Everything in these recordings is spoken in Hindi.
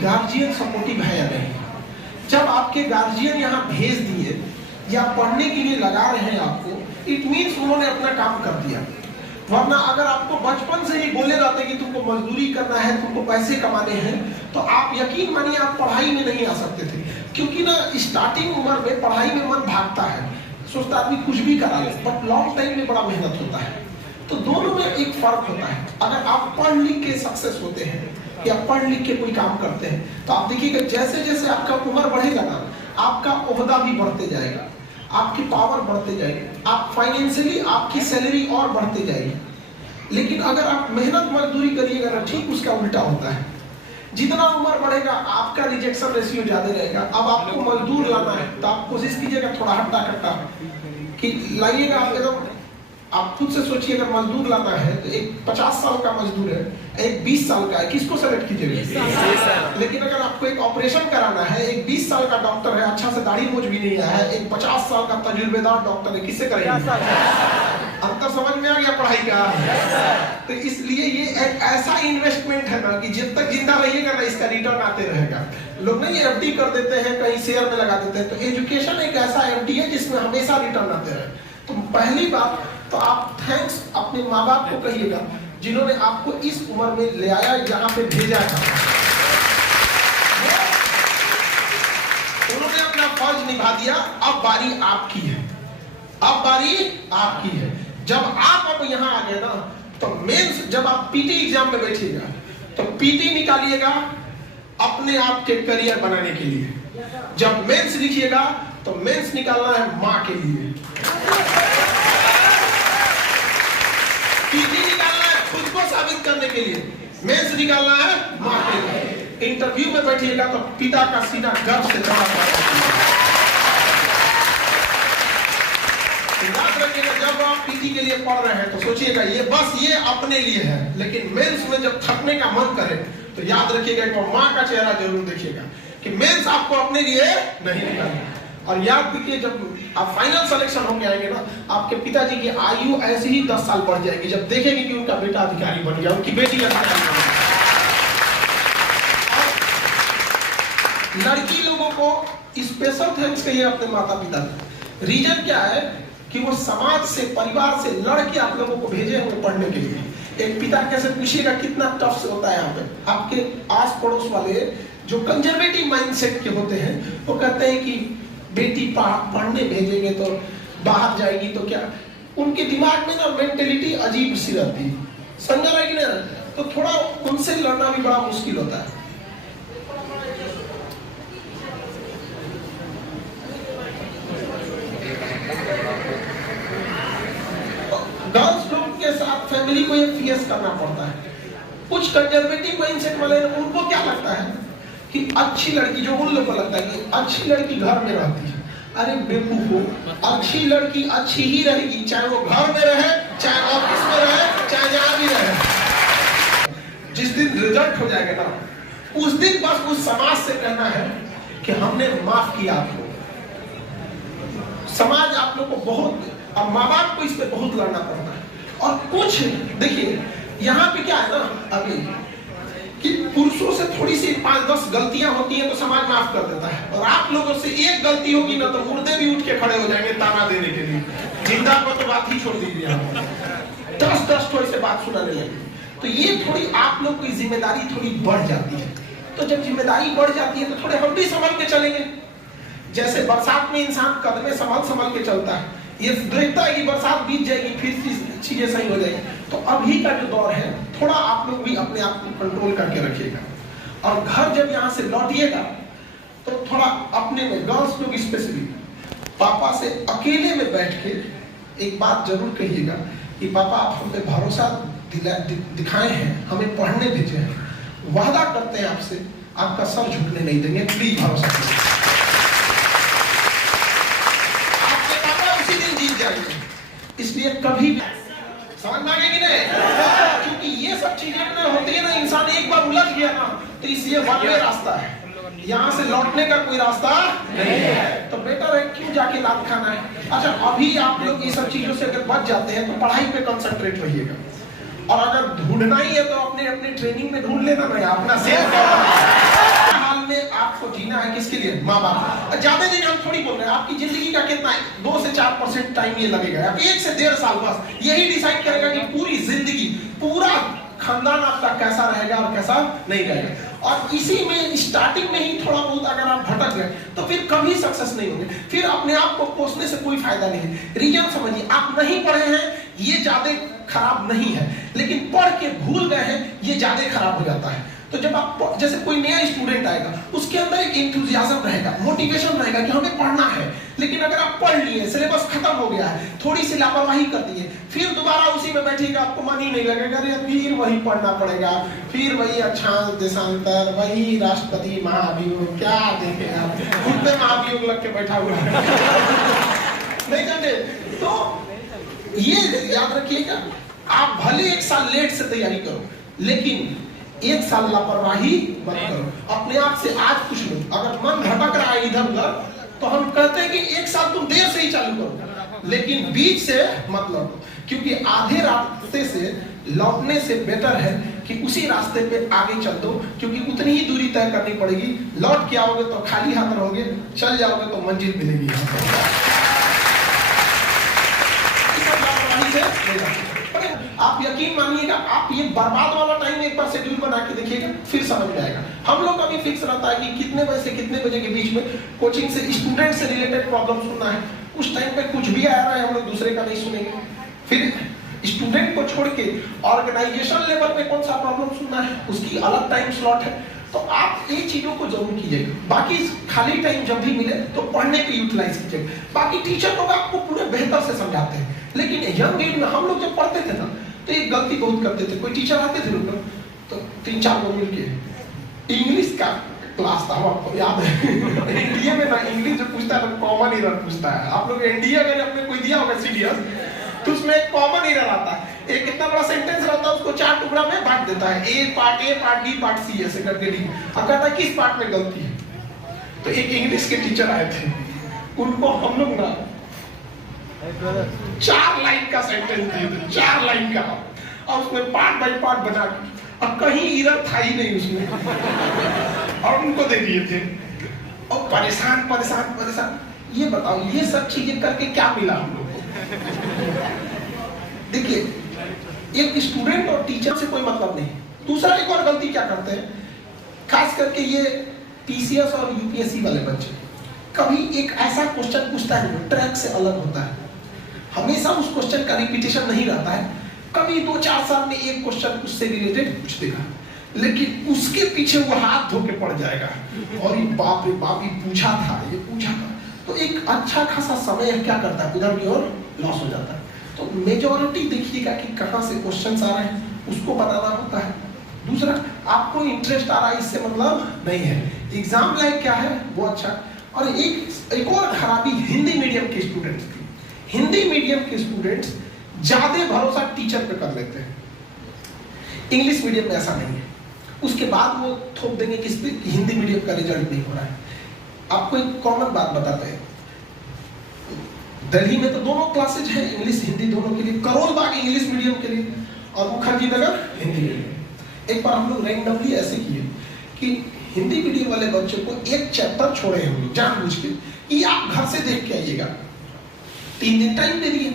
गार्जियन सपोर्टिव है या नहीं। जब आपके गार्जियन यहाँ भेज दिए या पढ़ने के लिए लगा रहे हैं आपको, इट मीन्स उन्होंने अपना काम कर दिया। वरना अगर आपको बचपन से ही बोले जाते कि तुमको मजदूरी करना है, तुमको पैसे कमाने हैं, तो आप यकीन मानिए आप पढ़ाई में नहीं आ सकते थे। क्योंकि ना स्टार्टिंग उम्र में पढ़ाई में मन भागता है, सोचता आदमी कुछ भी करा ले, बट लॉन्ग टाइम में बड़ा मेहनत होता है। तो दोनों में एक फर्क होता है। अगर आप पढ़ लिख के सक्सेस होते हैं या पढ़ लिख के कोई काम करते हैं, तो आप देखिएगा जैसे जैसे आपका उम्र बढ़ेगा ना, आपका ओहदा भी बढ़ते जाएगा, आपकी पावर बढ़ते जाएगी, आप फाइनेंशियली आपकी सैलरी और बढ़ते जाएगी। लेकिन अगर आप मेहनत मजदूरी करिएगा ना, ठीक उसका उल्टा होता है। जितना उम्र बढ़ेगा आपका रिजेक्शन रेशियो ज्यादा रहेगा। अब आपको मजदूर लाना है तो आप कोशिश कीजिएगा थोड़ा हट्टा कट्टा कि लाइएगा। आप एकदम आप खुद से सोचिए, अगर मजदूर लाना है तो एक 50 साल का मजदूर है, एक 20 साल का है, किसको सेलेक्ट कीजिएगा? लेकिन अगर आपको एक ऑपरेशन कराना है, एक 20 साल का डॉक्टर है, अच्छा से दाढ़ी मूंछ भी नहीं आया है, एक 50 साल का तजुर्बेदार डॉक्टर है, किससे करेंगे? अंतर समझ में आ गया पढ़ाई का? तो इसलिए ये एक ऐसा इन्वेस्टमेंट है ना कि जब तक जिंदा रहिएगा ना, इसका रिटर्न आते रहेगा। लोग नहीं एफडी कर देते हैं, कहीं शेयर में लगा देते हैं। तो एजुकेशन एक ऐसा एफडी है जिसमें हमेशा रिटर्न आते रहे। तो पहली बात तो आप थैंक्स अपने माँ बाप को कहिएगा जिन्होंने आपको इस उम्र में ले आया, यहाँ पे भेजा था। उन्होंने अपना फर्ज निभा दिया। अब बारी आपकी है, अब बारी आपकी है। जब आप अब यहाँ आ गए ना, तो मेंस जब आप पीटी एग्जाम में बैठिएगा तो पीटी निकालिएगा अपने आप के करियर बनाने के लिए। जब मेंस लिखिएगा तो मेंस निकालना है माँ के लिए, पीटी निकालना है खुद को साबित करने के लिए, मेंस निकालना है माँ के लिए। इंटरव्यू में बैठिएगा तो पिता का सीना गर्व से चढ़ा हुआ। याद रखिएगा जब आप पीटी के लिए पढ़ रहे हैं तो सोचिएगा ये बस ये अपने लिए है, लेकिन मेंस में जब थकने का मन करे तो याद रखिएगा कि माँ का चेहरा जरूर देखिएगा कि मेंस आपको अपने लिए नहीं निकालना। और याद रखिए जब आप फाइनल सिलेक्शन होके आएंगे ना, आपके पिताजी की आयु ऐसे ही 10 साल बढ़ जाएगी जब देखेंगे कि उनका बेटा अधिकारी बन गया, उनकी बेटी अधिकारी बन गई। लड़की लोगों को स्पेशल थैंक्स कहिए अपने माता पिता को। रीजन क्या है कि वो समाज से, परिवार से लड़ के आप लोगों को भेजे हैं पढ़ने के लिए। एक पिता कैसे पूछिएगा कितना टफ से होता है। यहाँ पे आपके आस पड़ोस वाले जो कंजर्वेटिव माइंडसेट के होते हैं वो कहते हैं कि बेटी पढ़ने भेजेंगे तो बाहर जाएगी तो क्या, उनके दिमाग में ना मेंटेलिटी अजीब सी रहती है, समझ रहा है कि ना? तो थोड़ा उनसे लड़ना भी बड़ा मुश्किल होता है। गर्ल्स लोग के साथ फैमिली को ये फेस करना पड़ता है। कुछ कंजर्वेटिव माइंडसेट वाले उनको क्या लगता है कि अच्छी लड़की, जो उन लोगों को लगता है कि अच्छी लड़की घर में रहती है। अरे बेवकूफो, अच्छी लड़की अच्छी ही रहेगी, चाहे वो घर में रहे, चाहे ऑफिस में रहे, चाहे जहां भी रहे। जिस दिन रिजल्ट हो जाएगा ना, उस दिन बस उस समाज से कहना है कि हमने माफ किया आपको। समाज आप लोग को बहुत, अब माँ बाप को इस पे बहुत लड़ना पड़ता है। और कुछ देखिए यहाँ पे क्या है ना अभी कि पुरुषों से थोड़ी सी 5-10 गलतियां होती हैं तो समाज माफ कर देता है, और आप लोगों से एक गलती होगी ना तो मुर्दे भी उठ के खड़े हो जाएंगे ताना देने के लिए। जिंदा को तो बात ही छोड़ दीजिए, 10-10 थोड़ी से बात सुनाने लगे। तो ये थोड़ी आप लोग की जिम्मेदारी थोड़ी बढ़ जाती है। तो जब जिम्मेदारी बढ़ जाती है तो थोड़े हम भी संभल के चलेंगे। जैसे बरसात में इंसान कदमे संभल के चलता है, ये देखता है कि बरसात बीत जाएगी फिर चीजें सही हो जाएगी। तो अभी का जो दौर है थोड़ा आप लोग भी अपने आप को कंट्रोल करके रखिएगा। और घर जब यहाँ से लौटिएगा तो थोड़ा अपने में, गर्ल्स लोग स्पेशली, पापा से अकेले में बैठ के एक बात जरूर कहिएगा कि पापा आप हम पे भरोसा दिखाए हैं, हमें पढ़ने भेजे हैं, वादा करते हैं आपसे आपका सर झुकने नहीं देंगे, प्लीज भरोसा कीजिए। आपके पापा उसी दिन जीत जाएंगे, इसलिए कभी भी समझ में आ गया कि नहीं? क्योंकि ये सब चीजें ना होती है ना, इंसान एक बार उलझ गया ना तो इसलिए वन वे रास्ता है, यहाँ से लौटने का कोई रास्ता नहीं है। तो बेटर है क्यों जाके लात खाना है। अच्छा अभी आप लोग ये सब चीजों से अगर बच जाते हैं तो पढ़ाई पे कंसंट्रेट रहिएगा। और अगर ढूंढना ही है तो अपने अपने ट्रेनिंग में ढूंढ लेना, मैं अपना सेल्फ में आपको जीना है किसके लिए? माँ बाप। ज्यादा दिन हम थोड़ी बोल रहे हैं, आपकी जिंदगी का कितना है? 2 से 4% टाइम ये लगेगा, 1 से 1.5 साल बस यही डिसाइड करेगा कि पूरी जिंदगी, पूरा खानदान आपका कैसा रहेगा और कैसा नहीं रहेगा। और इसी में स्टार्टिंग में ही थोड़ा बहुत अगर आप भटक गए तो फिर कभी सक्सेस नहीं होंगे, फिर अपने आप को कोसने से कोई फायदा नहीं है। रीजन समझिए, आप नहीं पढ़े हैं ये ज्यादा खराब नहीं है, लेकिन पढ़ के भूल गए हैं ये ज्यादा खराब हो जाता है। तो जब आप, जैसे कोई नया स्टूडेंट आएगा उसके अंदर एक इंथुजियाज्म रहेगा, मोटिवेशन रहेगा कि हमें पढ़ना है, लेकिन अगर आप पढ़ लिए, सिलेबस खत्म हो गया है, थोड़ी सी लापरवाही कर दिए, फिर दोबारा उसी में बैठेगा, आपको मन ही नहीं लगेगा, अरे फिर वही पढ़ना पड़ेगा, फिर वही अक्षांश देशांतर, वही राष्ट्रपति महाभियोग, क्या देखेगा, खुद में महाभियोग लग के बैठा हुआ है। नहीं समझे? तो ये याद रखिएगा, आप भले 1 साल लेट से तैयारी करो, लेकिन 1 साल लापरवाही मत करो। अपने आप से आज पूछ लो, अगर मन भटक रहा है इधर उधर, तो हम कहते हैं कि 1 साल तुम देर से ही चालू करो, लेकिन बीच से मत लौटो, क्योंकि आधे रास्ते से लौटने से बेटर है कि उसी रास्ते पे आगे चल दो, क्योंकि उतनी ही दूरी तय करनी पड़ेगी। लौट के आओगे तो खाली हाथ रहोगे, चल जाओगे तो मंजिल मिलेगी। आप यकीन मानिएगा, आप ये बर्बाद वाला टाइम एक बार शेड्यूल बना के देखिएगा, फिर समझ में आएगा। हम लोग का भी फिक्स रहता है कि कितने बजे से कितने बजे के बीच में कोचिंग से, स्टूडेंट से रिलेटेड प्रॉब्लम सुनना है। उस टाइम पे कुछ भी आया है हम लोग दूसरे का नहीं सुनेंगे। फिर स्टूडेंट को छोड़ के ऑर्गेनाइजेशन लेवल पे कौन सा प्रॉब्लम सुनना है, उसकी अलग टाइम स्लॉट है। तो आप ये चीजों को जरूर कीजिएगा। बाकी खाली टाइम जब भी मिले तो पढ़ने पे यूटिलाइज कीजिएगा। बाकी टीचर लोग आपको पूरे बेहतर से समझाते हैं, लेकिन यंग एज में हम लोग जब पढ़ते थे ना, तो एक गलती बहुत करते थे। कोई टीचर आते थे लोग तो 3-4 लोग मिलके इंग्लिश का क्लास था, आपको याद है? एनडीए में ना इंग्लिश जो पूछता है तो कॉमन एरर पूछता है। आप लोग एनडीए अगर आपने कोई दिया होगा सीरियस, तो उसमें एक कॉमन एरर आता है। एक कितना बड़ा सेंटेंस रहता है, उसको 4 टुकड़ा में बांट देता है, ए पार्ट बी पार्ट सी, ऐसे करके डी। अब कहता है किस पार्ट में गलती है। तो एक इंग्लिश के टीचर आए थे, उनको हम लोग ना 4 लाइन का सेंटेंस दिए थे, 4 लाइन का, और उसमें पार्ट बाय पार्ट बना के, अब कहीं एरर था ही नहीं उसमें, और उनको दे दिए थे। और परेशान। ये बताओ, ये सब चीजें करके क्या मिला हम लोग को? देखिए, एक स्टूडेंट और टीचर से कोई मतलब नहीं। दूसरा एक और गलती क्या करते हैं, खास करके ये पीसीएस और यूपीएससी वाले बच्चे, कभी एक ऐसा क्वेश्चन पूछता है जो ट्रैक से अलग होता है, हमेशा उस क्वेश्चन का रिपीटेशन नहीं रहता है, कभी 2-4 साल में एक क्वेश्चन उससे रिलेटेड पूछ देगा, लेकिन उसके पीछे वो हाथ धो के पड़ जाएगा, और ये बाप रे बाप, ये पूछा था। तो एक अच्छा खासा समय क्या करता है, उधर की ओर लॉस हो जाता है। तो मेजॉरिटी देखिएगा कि कहाँ से क्वेश्चंस आ रहे हैं, उसको बनाना होता है। दूसरा, आपको इंटरेस्ट आ रहा है इससे मतलब नहीं है, एग्जाम लाइक क्या है वो अच्छा। और एक और खराबी हिंदी मीडियम के स्टूडेंट्स की, हिंदी मीडियम के स्टूडेंट्स ज्यादा भरोसा टीचर पे कर लेते हैं। इंग्लिश मीडियम में ऐसा नहीं है, उसके बाद वो थोप देंगे किस पे, हिंदी मीडियम का रिजल्ट नहीं हो रहा है। आपको एक कॉमन बात बताते हैं, दिल्ली में तो दोनों क्लासेज हैं, इंग्लिश हिंदी दोनों के लिए, करोल बाग इंग्लिश मीडियम के लिए और मुखर्जी नगर हिंदी मीडियम। एक बार हम लोग रैंडमली ऐसे किए कि हिंदी मीडियम वाले बच्चों को एक चैप्टर छोड़े हम लोग जानबूझ के, कि आप घर से देख के आइएगा। 3 दिन टाइम दे दिए,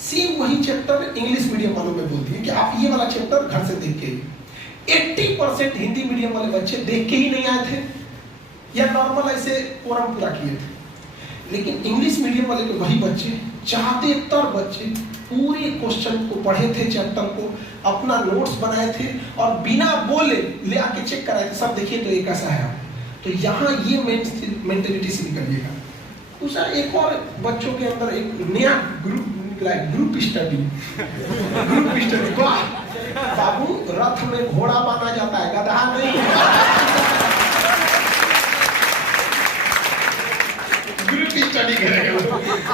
सेम वही चैप्टर इंग्लिश मीडियम वालों में बोल दिए कि आप ये वाला चैप्टर घर से देख के आइए। 80% हिंदी मीडियम वाले बच्चे देख के ही नहीं आए थे, या नॉर्मल ऐसे कोरम पूरा किए थे। लेकिन इंग्लिश मीडियम वाले के वही बच्चे, ज्यादातर बच्चे पूरे क्वेश्चन को पढ़े थे, चैप्टर को अपना नोट्स बनाए थे, और बिना बोले ले आके चेक कराए थे, सब देखिए तो ये कैसा है। तो यहाँ ये मेंटेलिटी से निकलिएगा। दूसरा, एक और बच्चों के अंदर एक नया ग्रुप निकला है, ग्रुप स्टडी। ग्रुप स्टडी, वाह बाबू, रथ में घोड़ा बांधा जाता है, गधा नहीं। ग्रुप स्टडी करेगा,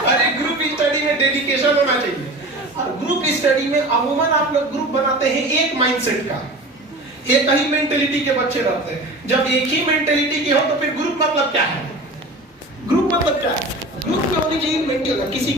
अरे ग्रुप स्टडी में डेडिकेशन होना चाहिए। और ग्रुप स्टडी में अमूमन आप लोग ग्रुप बनाते हैं एक माइंडसेट का, एक ही मेंटेलिटी के बच्चे रहते हैं। जब एक ही मेंटेलिटी के हो तो फिर ग्रुप मतलब क्या है? ग्रुप मतलब क्या है? ग्रुप में होनी चाहिए मेंटल, किसी